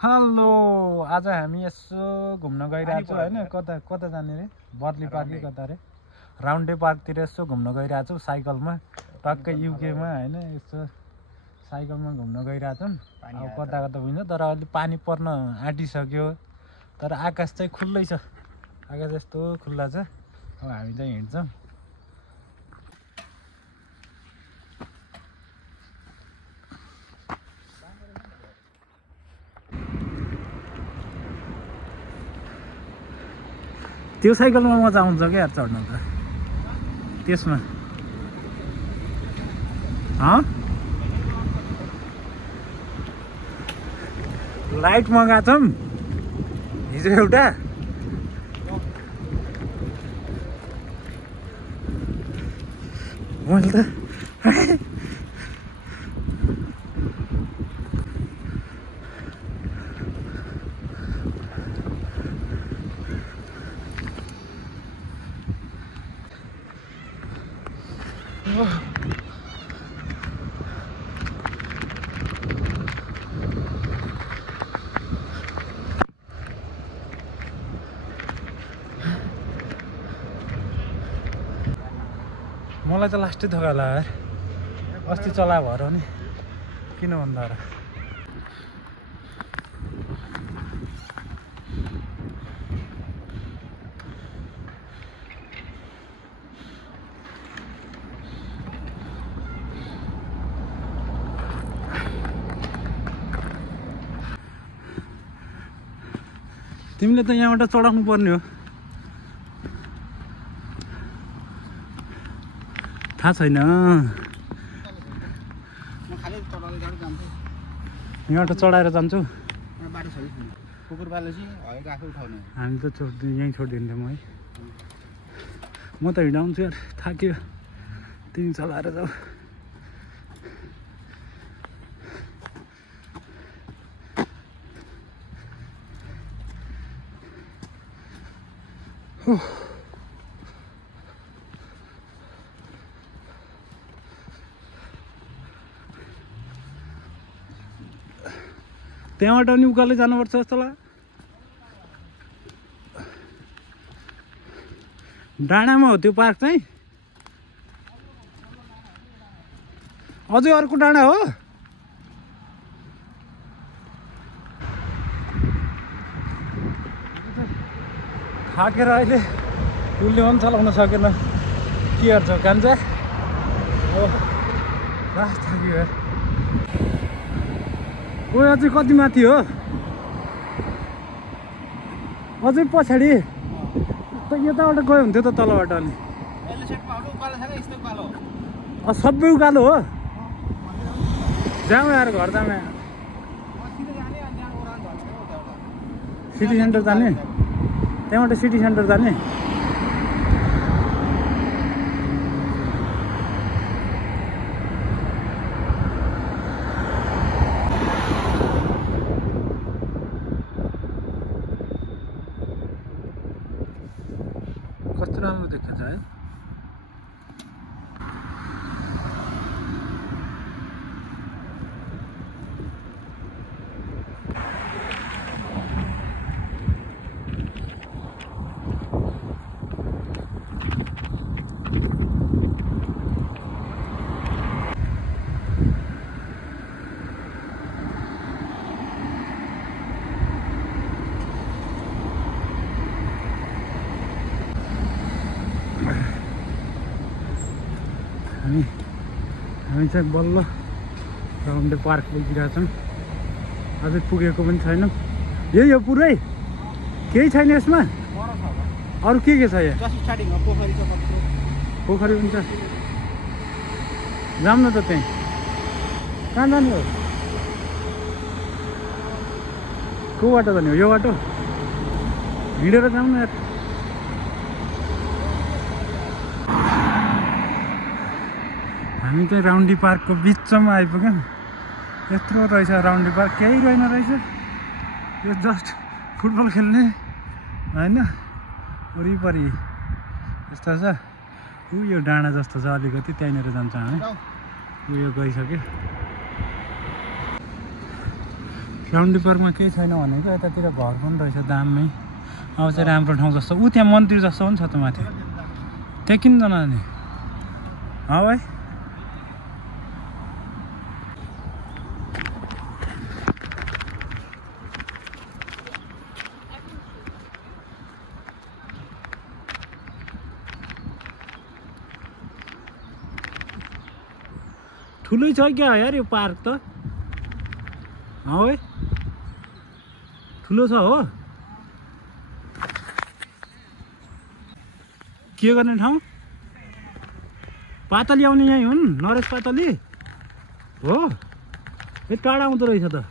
Hello, आज हामी यसो घुम्न गइरहेको छौँ होइन। कता कता जाने रे? बर्ली पार्क कि कता रे? राउन्डे पार्कतिर यसो घुम्न गइरहेको छौँ साइकलमा, टक्कै युकेमा होइन। यसो साइकलमा घुम्न गइरहेको छौँ। अब कता कता हुन्छ, तर अहिले पानी पर्न आँटिसक्यो। तर आकाश चाहिँ खुल्लै छ, आकाश यस्तो खुल्ला छ। अब हामी चाहिँ हिँड्छौँ। त्यो साइकलमा मजा आउँछ क्या यार चढ्न त। त्यसमा लाइट मगाएको छौँ हिजो एउटा। मैले त मलाई त लास्टै थका लाग्यो यार। अस्ति चला भएर नि किन भन्दा र। तिमीले त यहाँबाट चढाउनु पर्ने हो, थाहा छैन। यहाँबाट चढाएर जान्छु। हामी त यहीँ छोडिदिन्थ्यौँ है। म त हिँडाउँछु यार, थाक्यो। तिमी चलाएर जाऊ। त्यहाँबाट नि उकालै जानुपर्छ जस्तो लाग्यो। डाँडामा हो त्यो पार्क चाहिँ? अझै अर्को डाँडा हो? थाकेर अहिले उसले पनि चलाउन सकेन। के गर्छ कान्छा? हो थाक्यो यार। ओ अझै कति माथि हो? अझै पछाडि त यताबाट गयो हुन्थ्यो त तलबाट। अलि सबै उकालो हो? जाउँ यार, घर जाउँ। सिटी सेन्टर जाने? त्यहाँबाट सिटी सेन्टर जाने? कस्तो राम्रो देखिन्छ है। हामी चाहिँ बल्ल राउन्डे पार्क पुगिरहेको छौँ। अझै पुगेको पनि छैनौँ। यही हो पुरै? केही छैन यसमा? अरू के छ यहाँ? पोखरी पनि छ। जाऊँ न त त्यहीँ। कहाँ जाने हो? को बाटो जाने हो? यो बाटो हिँडेर जाउँ न यार। हामी चाहिँ राउन्डी पार्कको बिचमा आइपुग्यौँ। यत्रो रहेछ राउन्डी पार्क, केही रहेन रहेछ। यो जस्ट फुटबल खेल्ने होइन, वरिपरि यस्तो छ। यो डाँडा जस्तो छ अलिकति, त्यहीँनिर जान्छ हामी। उयो गइसक्यो। राउन्डी पार्कमा केही छैन भनेको यतातिर घर पनि रहेछ दाममै अब चाहिँ राम्रो ठाउँ जस्तो ऊ त्यहाँ मन्दिर जस्तो पनि छ त माथि त्यहाँ किन जाने भाइ ठुलै छ क्या यार यो पार्क त है ठुलो छ हो के गर्ने ठाउँ पातली आउने यहीँ हुन् नरेश पातली हो ए टाढा आउँदो रहेछ त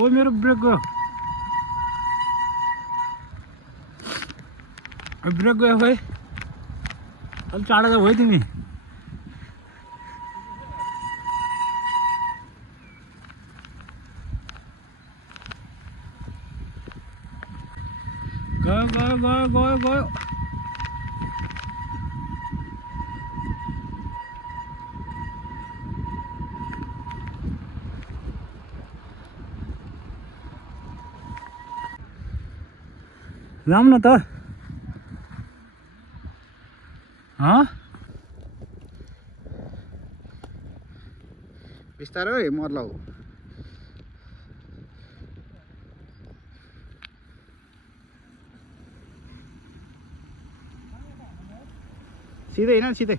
ओ मेरो ब्रेक गयो खोइ अलि टाढा त भयो तिमी गयो जाऊँ न त बिस्तारै मर्लौ सीधे हिँड सीधे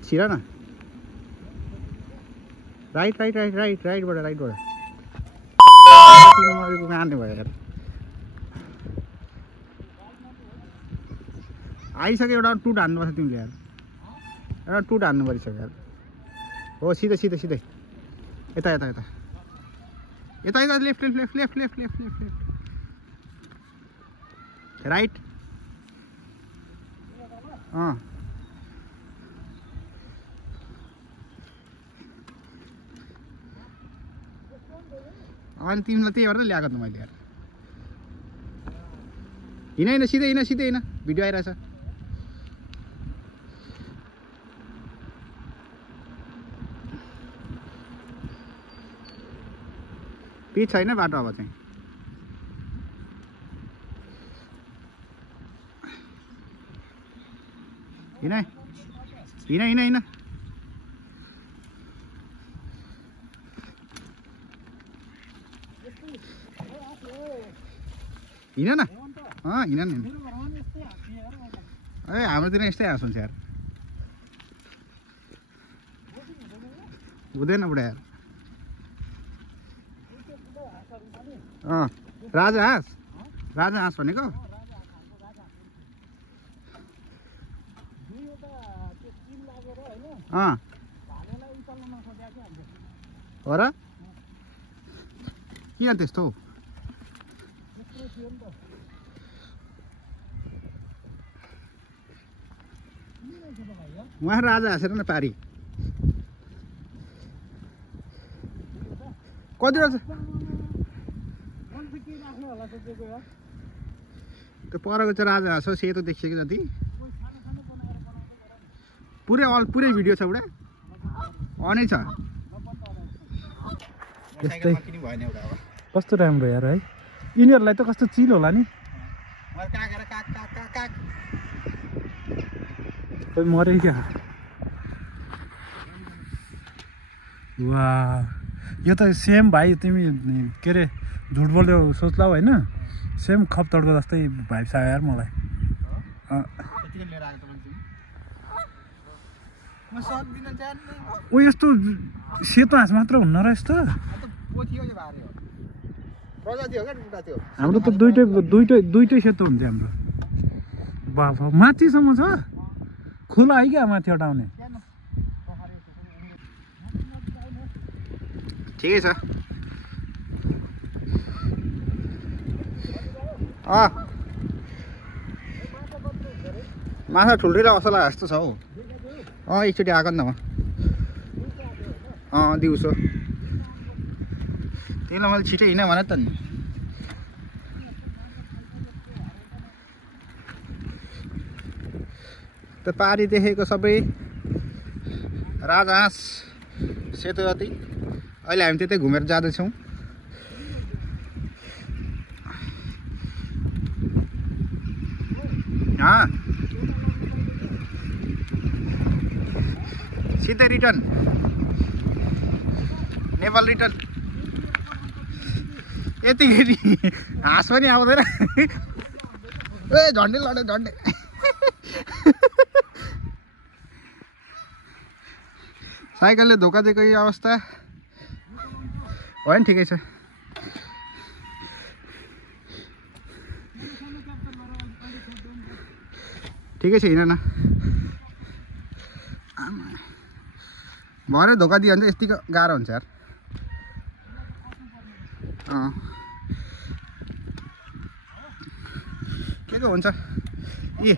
छिरा न राइटबाट मार्ने भयो यार आइसक्यो एउटा टुट हान्नुपर्छ तिमीले यार एउटा टुट हान्नु परिसक्यो यार हो सिधै यता लेफ्ट राइट अनि तिमीलाई त्यही भएर ल्याएको त मैले यार हिँड सिधै हिँड भिडियो आइरहेछ पिच छैन बाटो अब चाहिँ हिँड न हिँड नि ए हाम्रोतिर यस्तै हाँस हुन्छ यार हुँदैन बुढा यार राजा हाँस भनेको हो र किन त्यस्तो उहाँ राजा हाँसेर न पारी कतिवटा त्यो परको चाहिँ राजा हाँस सेतो देखिएको जति पुरै भिडियो छ बुढा अनै छ यस्तै कस्तो राम्रो यार है यिनीहरूलाई त कस्तो चिल होला नि खोइ मरे क्या वा यो त सेम भाइ तिमी के अरे झुट बोल्यो सोच्लाउ होइन सेम खप्तडको जस्तै भाइब्स आयो यार मलाई ओ यस्तो सेतो हाँस मात्र हुन्न र यस्तो हाम्रो त दुइटै सेतो हुन्छ हाम्रो बाबा माथिसम्म छ खुला है क्या माथि हटाउने ठिकै छ माछा ठुल्ठुलो असला जस्तो छ हौ एकचोटि आएको नि त म दिउँसो त्यसलाई मैले छिटो हिँड भने त नि त्यो पारी देखेको सबै राजहाँस सेतुवती। अहिले हामी त्यतै घुमेर जाँदैछौँ। सिधै रिटर्न नेपाल रिटर्न। यतिखेर हाँस पनि आउँदैन। ए झन्डै लड्यो झन्डै। साइकलले धोका दिएको यो अवस्था होइन। ठिकै छ। ठिकै छ, हिँड न। भरे धोका दियो भने चाहिँ यतिको गाह्रो हुन्छ यार। के को हुन्छ ए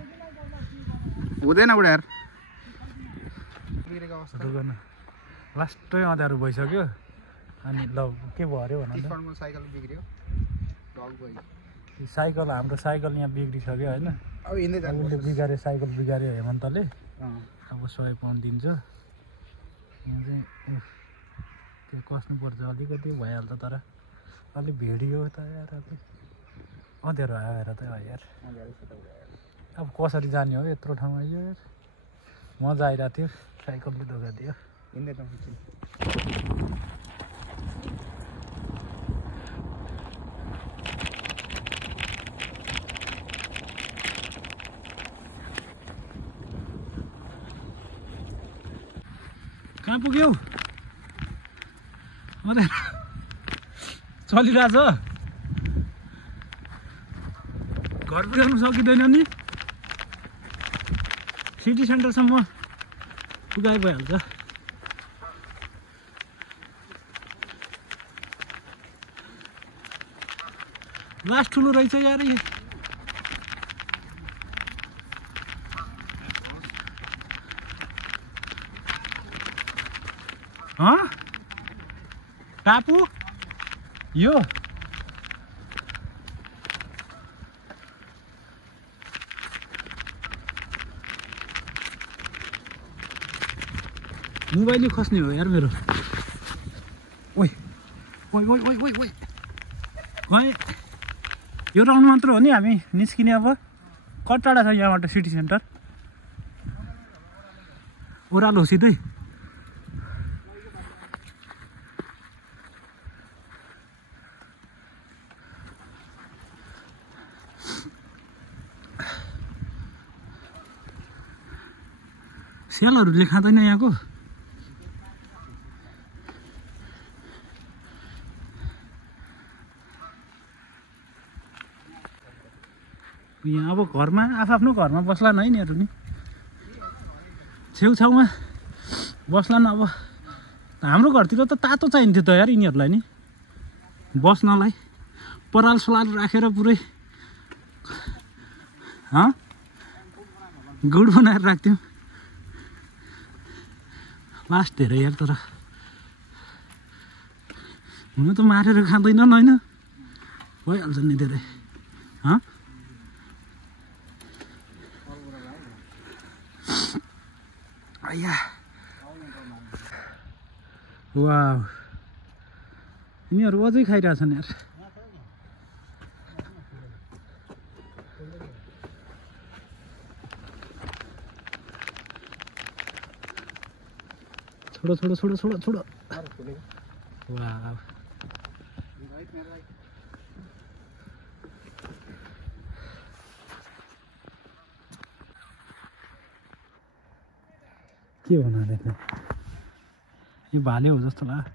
हुँदैन उडा यार। लास्टै अँध्यारो भइसक्यो अनि ल के भयो अरे भन। साइकल बिग्रियो। साइकल हाम्रो साइकल यहाँ बिग्रिसक्यो होइन। अब हिँड्दै जानु उसले बिगारे साइकल बिगाऱ्यो हेमन्तले। अब 100 पाउन्ड दिन्छ। यहाँ चाहिँ त्यो कस्नुपर्छ अलिकति भइहाल्छ तर अलिक भेडियो त यार। अँध्यारो आयो हेर त यार। अब कसरी जाने हो यत्रो ठाउँमा यो यार। मजा आइरहेको थियो साइकलले धोका दियो। हिँड्दै त कहाँ पुग्यौ? चलिरहेछ। घर पुर्याउनु सकिँदैन नि। सिटी सेन्टरसम्म पुगाइ भइहाल्छ। लास्ट ठुलो रहेछ यार। टापु यो मोबाइल खस्ने हो यार मेरो। ओइ ओइ ओइ ओइ ओइ ओइ ओइ यो राउन्ड मात्र हो नि हामी निस्किने। अब कति टाढा छ यहाँबाट सिटी सेन्टर? ओह्रालो सिधै। स्यालहरूले खाँदैन यहाँको। यहाँ अब घरमा आफ्नो घरमा बस्ला न है यिनीहरू नि। छेउछाउमा बस्ला न। अब हाम्रो घरतिर त तातो चाहिन्थ्यो त यार यिनीहरूलाई नि बस्नलाई। पराल सलाल राखेर पुरै गुड बनाएर राख्थ्यौँ। लास्ट धेरै यार तर हुन त मारेर खाँदैनन् होइन। भइहाल्छ नि धेरै। वाह यिनीहरू अझै खाइरहेछन् यार। छोडो छोडो छोडो छोडो छोडो। वाह के भन्नु यो भाले हो जस्तो लाग्यो।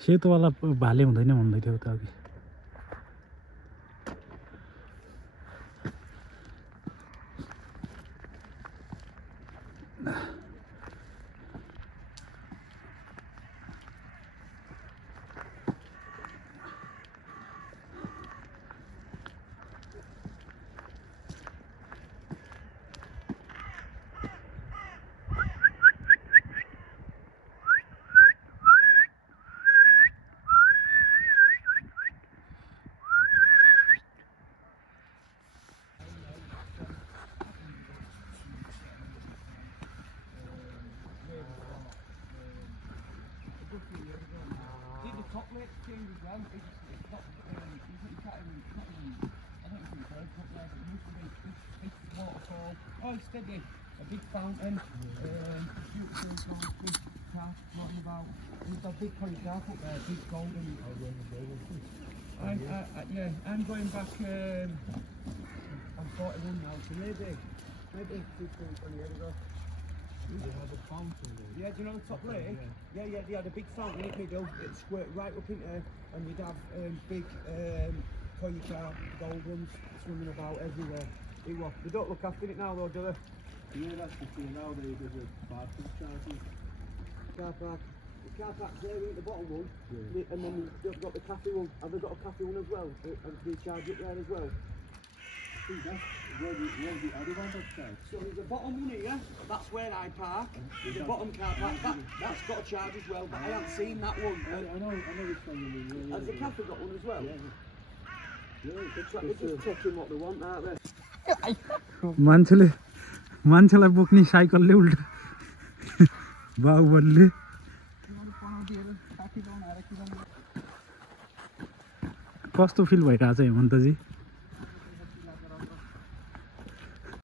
सेतोवाला भाले हुँदैन भन्दै थियो त अघि। here as well. It's not, you can't even, I don't know if you've heard of there, but it used to be this waterfall. Oh, steady. A big fountain. Beautiful golden calf floating about. There's a big curry calf up there, big golden. Yeah, I'm going back, I'm 41 now, so maybe 15, 20 years ago. They had a fountain there. Yeah, do you know the top lake? Yeah, they had a big fountain in the middle. It squirt right up into, and you'd have big koi carp, goldens swimming about everywhere. They don't look after it now though, do they? Yeah, that's the thing now. There's a parking charges. Car park. The car park's there at the bottom one, Yeah. and then they've got the cafe one. Have they got a cafe one as well? And they charge it there as well? I think that's where the other one was charged. So there's a bottom one here, that's where I park. There's a bottom car park, that's got a charge as well, but I haven't seen that one. I know which one you mean. Has the cafe got one as well? Yeah. They're just checking what they want, aren't they? मान्छेलाई बोक्ने साइकलले उल्टा बाहुबलले कस्तो feel भइरहेछ हेमन्तजी?